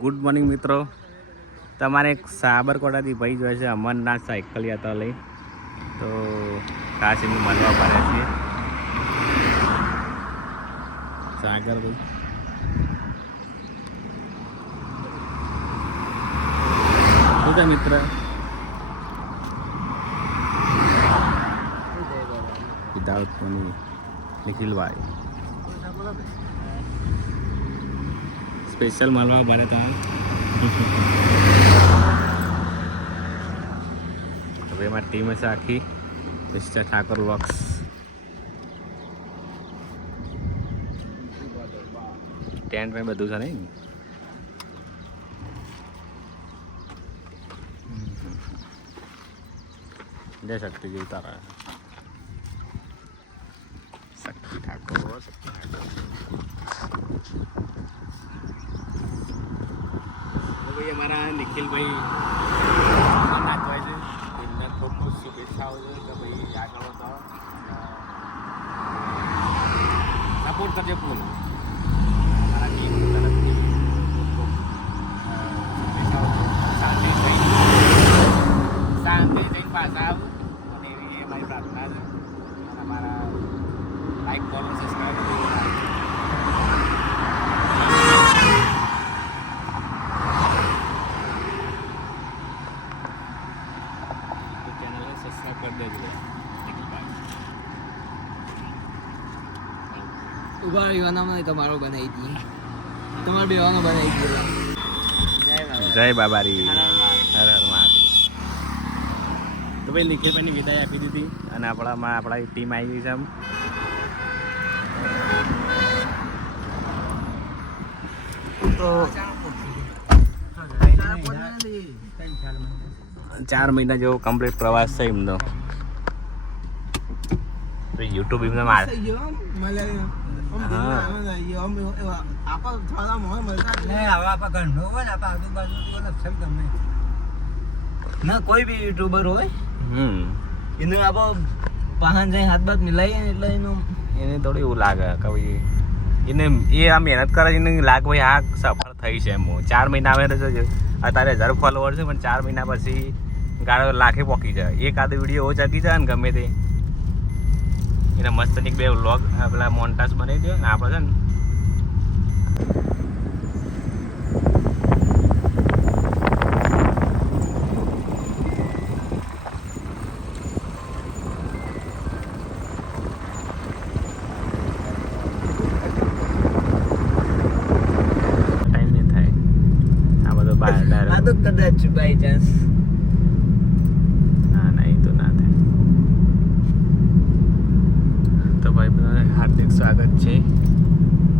Good morning મિત્રો. તમારે એક સાબરકોટાથી ભાઈ જોઈએ છે અમરનાથ સાયકલ યાત્રા લઈ, તો ખાસ એમને મળવા પડ્યા છીએ. સાગર ભાઈ શું છે મિત્ર? વિધાઉટ મની નિખિલભાઈ સ્પેશિયલ મળવા બને હતા. હવે એમાં ટીમ હશે આખી મિસ્ટર ઠાકોર વ્લોગ્સ. ટેન્ટ में બધું છે નહીં. જય શક્તિ જય તારા શક્તિ ઠાકોર ભાઈ અમારા નિખિલભાઈ નાચવાય છે. એમને ખૂબ ખૂબ શુભેચ્છાઓ છે કે ભાઈ આગળ વધો, સપોર્ટ કરજો ફૂલ. અમારા ટીમ તરફથી ખૂબ ખૂબ શુભેચ્છાઓ. શાંતિ જઈને પાછા આવું અને એવી એ મારી પ્રાર્થના છે. અને અમારા લાઈક ફોલો સબસ્ક્રાઈબ ઉભા રહેવાના તમારો બનાવી હતી, તમારે બેવાનો બનાવી દીધો. જય બાબારી, હર હર મહાદેવ. તો ભાઈ નિખિલભાઈની વિદાય આપી દીધી અને આપણા ટીમ આવી ગઈ છે. આમ 4 મહિના જેવો કમ્પ્લીટ પ્રવાસ છે એમનો. યુટ્યુબ એમને મારે કોઈ બી યુટ્યુબર હોય એનું આપણે પાહન જાય હાથ બાત મિલાવીએ એટલે એને થોડું એવું લાગે કે ભાઈ એને એ આ મહેનત કરે છે, એને લાગે ભાઈ આ સફળ થઈ છે. એમ 4 મહિના આવે તો અત્યારે 1000 ફોલોવર છે, પણ 4 મહિના પછી ગાળો લાખે પોકી જાય. એક આદો વિડીયો ઓછા ચકી જાય ને ગમે તે એને મસ્ત એક બે વ્લોગ પેલા મોન્ટાસ બનાવી દો ને આપણે છે ને. તો કદાચ બાય ચાન્સ ના એ તો ના થાય. તો ભાઈ બધાને હાર્દિક સ્વાગત છે.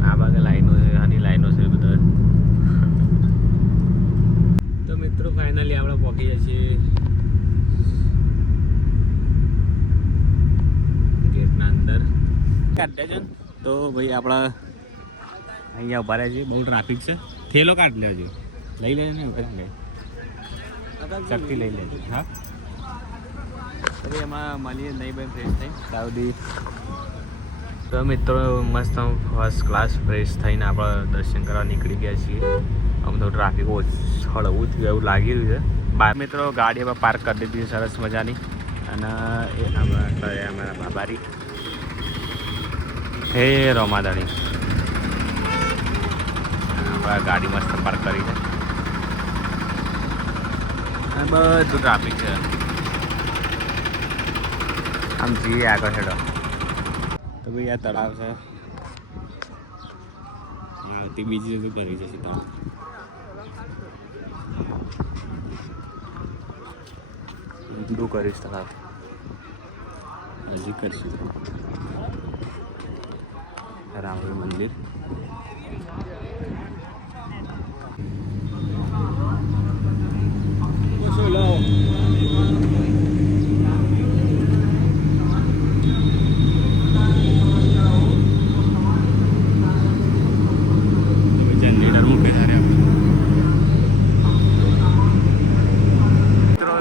આ બાગે લાઈનો છે, આની લાઈનો છે બધા. તો મિત્રો ફાઇનલી આપણે પહોંચી જાય છીએ ગેટના અંદર. કાઢ દેજો. તો ભાઈ આપણા અહીંયા ઉભા રહ્યા છે, બહુ ટ્રાફિક છે. થેલો કાઢ લેજો, લઈ લેજો ને શક્તિ લઈ લેજો. હા હવે એમાં મળીએ નહીં ભાઈ ફ્રેશ થઈ સાઉદી. તો મિત્રો મસ્ત ફર્સ્ટ ક્લાસ ફ્રેશ થઈને આપણે દર્શન કરવા નીકળી ગયા છીએ. આમ તો ટ્રાફિક હળવું થયું એવું લાગી રહ્યું છે. બાર મિત્રો ગાડી આપણે પાર્ક કરી દીધી સરસ મજાની. અને એ અમારા બાબારી હે રોમાદાણી આપણા ગાડી મસ્ત પાર્ક કરી છે. બધું ટ્રાફિક છે. આમ જઈએ આગળ હેડો. તો ભાઈ આ તળાવ છે, આવતી બીજી બધું ભરી જશે તળાવ. બધું કરીશ તળાવ હજી કરશું. રામદેવ મંદિર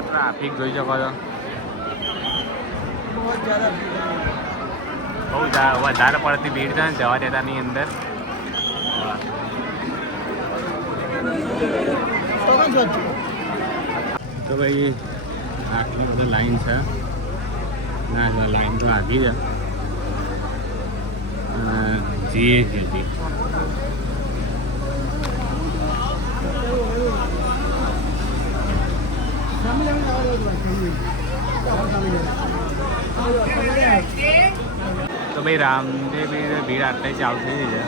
ટ્રાફિક જોઈ શકો છો. બહુ વધારે પડતી ભીડ છે ને જવા દેતાની અંદર. તો ભાઈ આટલી બધી લાઈન છે ના લાઈન તો આગી છે જઈએ હતી તો ભાઈ રામદેવ ભીડ આટલે ચાલુ થઈ ગઈ છે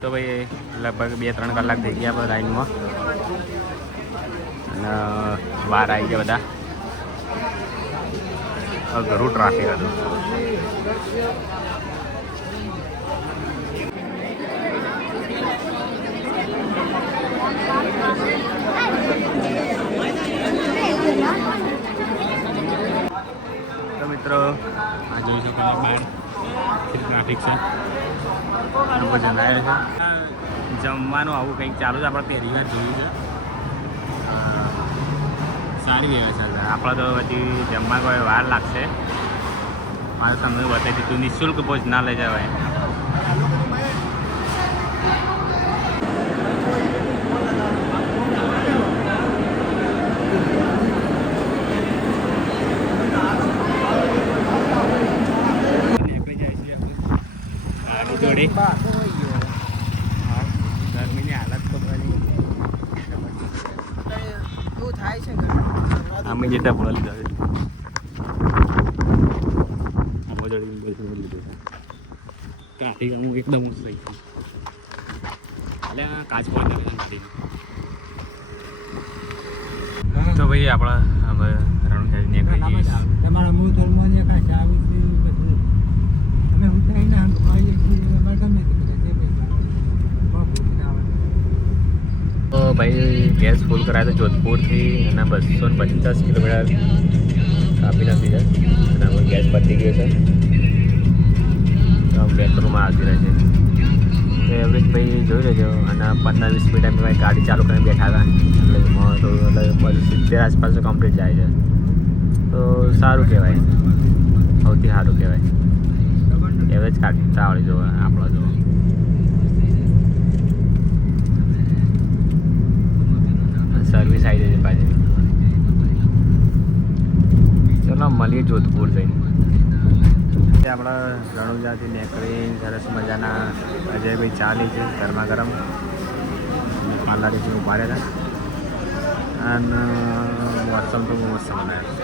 તો ભાઈ લગભગ 2-3 કલાક થઈ ગયા બધા લાઈનમાં અને બહાર આવી ગયા બધા ઘણું ટ્રાફિક હતું તો મિત્રો આ જોઈ શકો છો બહાર ટ્રાફિક છે લોકો જણાવે છે જમવાનું આવું કંઈક ચાલુ છે આપણે પહેલી વાર જોયું છે સારી વ્યવસ્થા છે આપણે તો પછી જમવા કોઈ વાર લાગશે મારે તમને બતાવી દીધું નિઃશુલ્ક ભોજનાલય જવાય ગરમીની હાલત તો બની થાય છે અમે જેટલા ભણવા લીધા ટ્રાફિક અમુક એકદમ ઊંચું થઈ ગયું એટલે કાચ પહોંચે તો ભાઈ આપણા અમે રણુજાજી નીકળી તમારા મૂળ ધર્મ જે કાંઈ આવી છે બધું અમે ઉતારીને આમ ખાઈએ છીએ અમારે ગમે તે તો ભાઈ ગેસ ફૂલ કરાય તો જોધપુરથી અને 250 કિલોમીટર કાપી નાખી છે અને હવે ગેસ પતી ગયો છે તો પેટ્રોલમાં આવતી રહે છે તો એવરેજ ભાઈ જોઈ લેજો અને 15-20 મિનિટ અમે ભાઈ ગાડી ચાલુ કરીને બેઠા હતા એટલે એમાં થોડું એટલે 70 આસપાસ કમ્પ્લીટ જાય છે તો સારું કહેવાય સૌથી સારું કહેવાય એવરેજ કાઢતા આવડી જવા આપણો જો સર્વિસ આવી જાય છે પાછી ચલો મળીએ જોધપુર જઈને આપણા રણુજાથી નીકળી સરસ મજાના અજયભાઈ ચાલી છે ગરમા ગરમ પાલારીથી ઉભા રહ્યા હતા અને મોસમ તો બહુ મસ્ત બનાવ્યો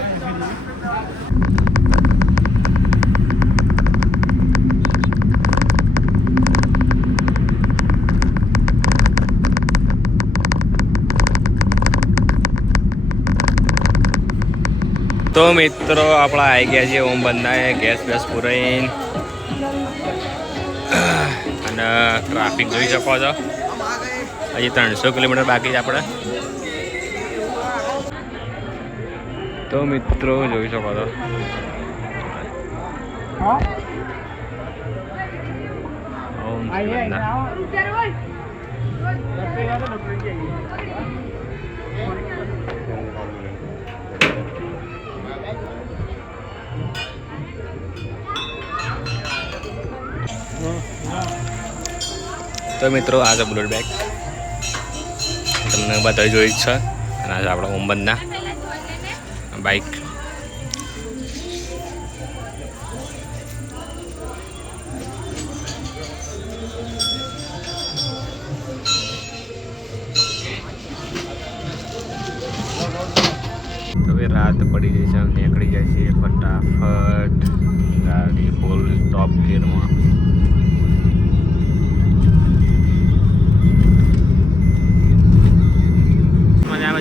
તો મિત્રો આપણા આવી ગયા છીએ ઓમ બંધાએ ગેસ બેસ પૂરાઈને અને ટ્રાફિક જોઈ શકો છો હજી 300 કિલોમીટર બાકી છે આપણે તો મિત્રો જોઈ શકો છો ઓમ તો મિત્રો આ છે બુલેટ બાઇક તમને બતાવી જોઈ છે અને આ છે આપણા ઓમબંધના બાઇક તો હવે રાત પડી જાય છે નીકળી જાય છે ફટાફટ ગાડી ફૂલ ટોપ ગિયરમાં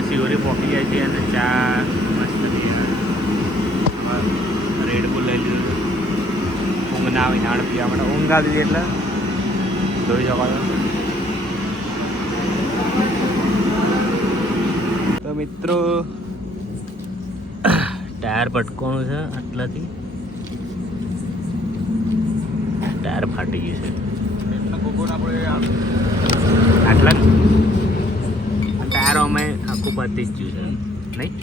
શિવરી પહોંચી જાય છે અને ચા મસ્ત રેડ બુલ લઈ લીધું ઊંઘ ના આવે નાણ પીવા માટે ઊંઘ આવી એટલે જોઈ શકો તો મિત્રો ટાયર પટકોણું છે આટલાથી ટાયર ફાટી ગયું છે આટલા ટાયર અમે આખું પતી જ ગયું છે નહીં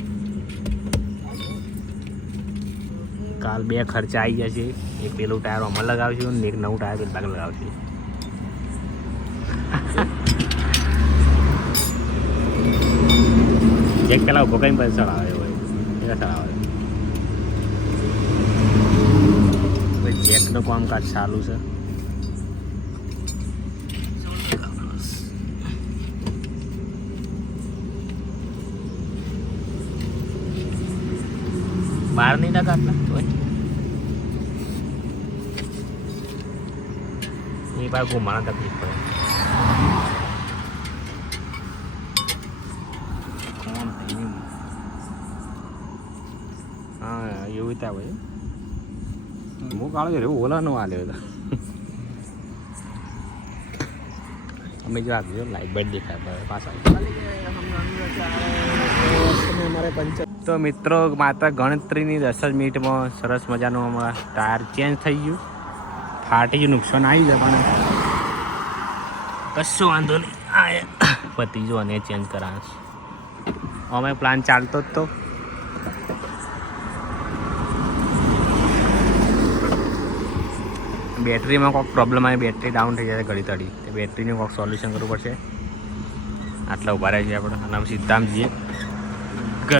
કાલ 2 ખર્ચા આવી ગયા છે. એક પેલું ટાયર આમાં લગાવશું ને એક નવું ટાયર પેલું બાગ લગાવશું. જેક પેલા ઉભો કઈ પછી ચલાવે હોય ચલાવે જેકનું કામકાજ ચાલુ છે. બહાર નહીં ટકા આટલા એ બાર ઘુમાણા તકલીફ પડે. કોણ થયું? હા એવું ત્યાં ભાઈ હું કાળો રહ્યો ઓલા નો આલ્યો હતો. અમે જો આપજો લાઈટ બાઈટ દેખાય પાછા. તો મિત્રો માત્ર ગણતરીની 10 જ મિનિટમાં સરસ મજાનું અમારા ટાયર ચેન્જ થઈ ગયું. ફાટી ગયું, નુકસાન આવી જાય પણ કશો વાંધો નહીં. આ પતી જો અને ચેન્જ કરાવે. અમે પ્લાન ચાલતો જ તો બેટરીમાં કોઈક પ્રોબ્લેમ આવે, બેટરી ડાઉન થઈ જાય ઘડી તડી. બેટરીનું કોઈક સોલ્યુશન કરવું પડશે. આટલા ઉભા રહે છે આપણે અને સીધા જઈએ.